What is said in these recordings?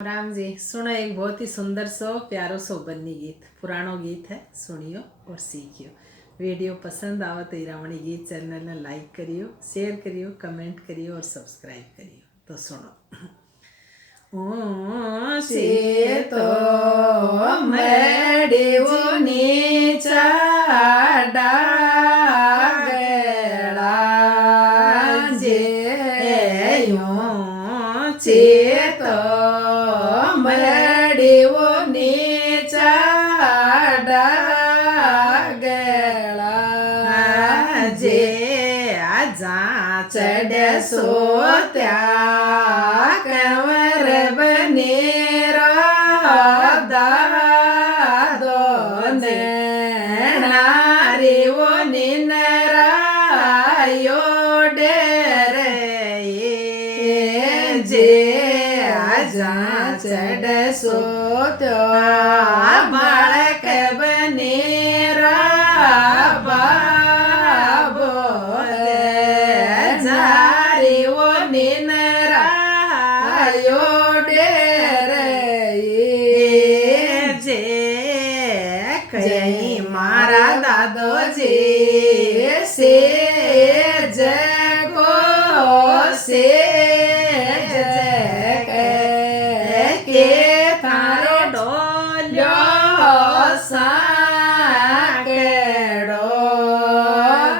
राम जी सुनो, एक बहुत ही सुंदर सो प्यारो सो बन्नी गीत, पुरानो गीत है, सुनियो और सीखियो। वीडियो पसंद आवे तो हीरामणी गीत चैनल ने लाइक करियो, शेयर करियो, कमेंट करियो और सब्सक्राइब करियो। तो सुनो। ओ से तो मेडिवो नीचा डागेला जे यूं चेतो मेडिवो नीचा डागेला जे आजा चढ़े सोत्या कंवर बनेरा दादो ने नारी वो निनरा यो डेरे जे आजा चढ़ सोत्यो बालक बनेरा बाबो जारी वो निनरा यो डेरे जे कहीं मारा दादो जी से जगो से के थारो डोल्यो साकेड़ो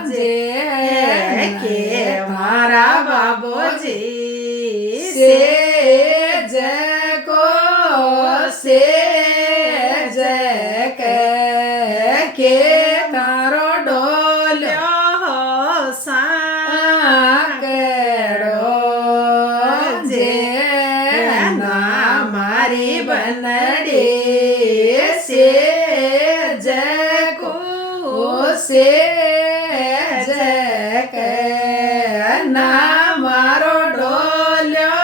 जे के मारा बाबूजी से जको से के थारो डोल्यो साकेड़ो जे ना मारी बनड़ी से जको से ना मारो डोल्यो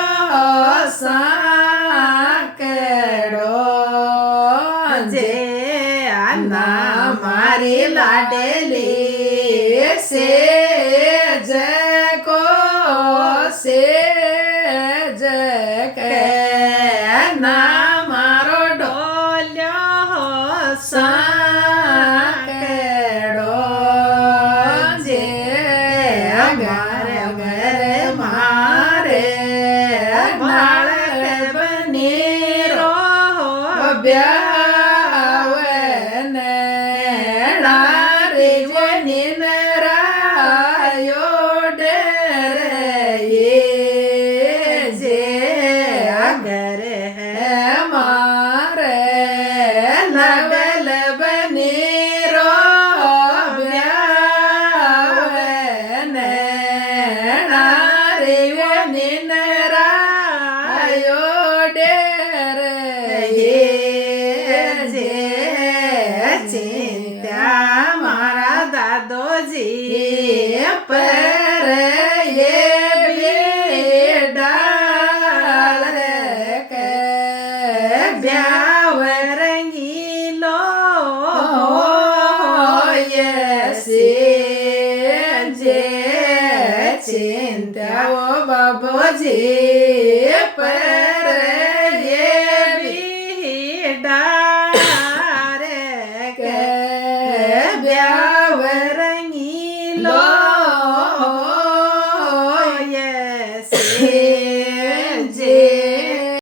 साकेड़ो जे ना मारी लाडेली से जको से ना मारो डोल्यो साकेड़ो जे घर घर मारे बालक बनेरो ब्यावन नारी जनिनरा यो डरे जे घर है मारे लबल बनेरो ब्यावन नारी जनिनरा यो डरे जे चिंता मारा दादो जी पर ये डाल के ब्याह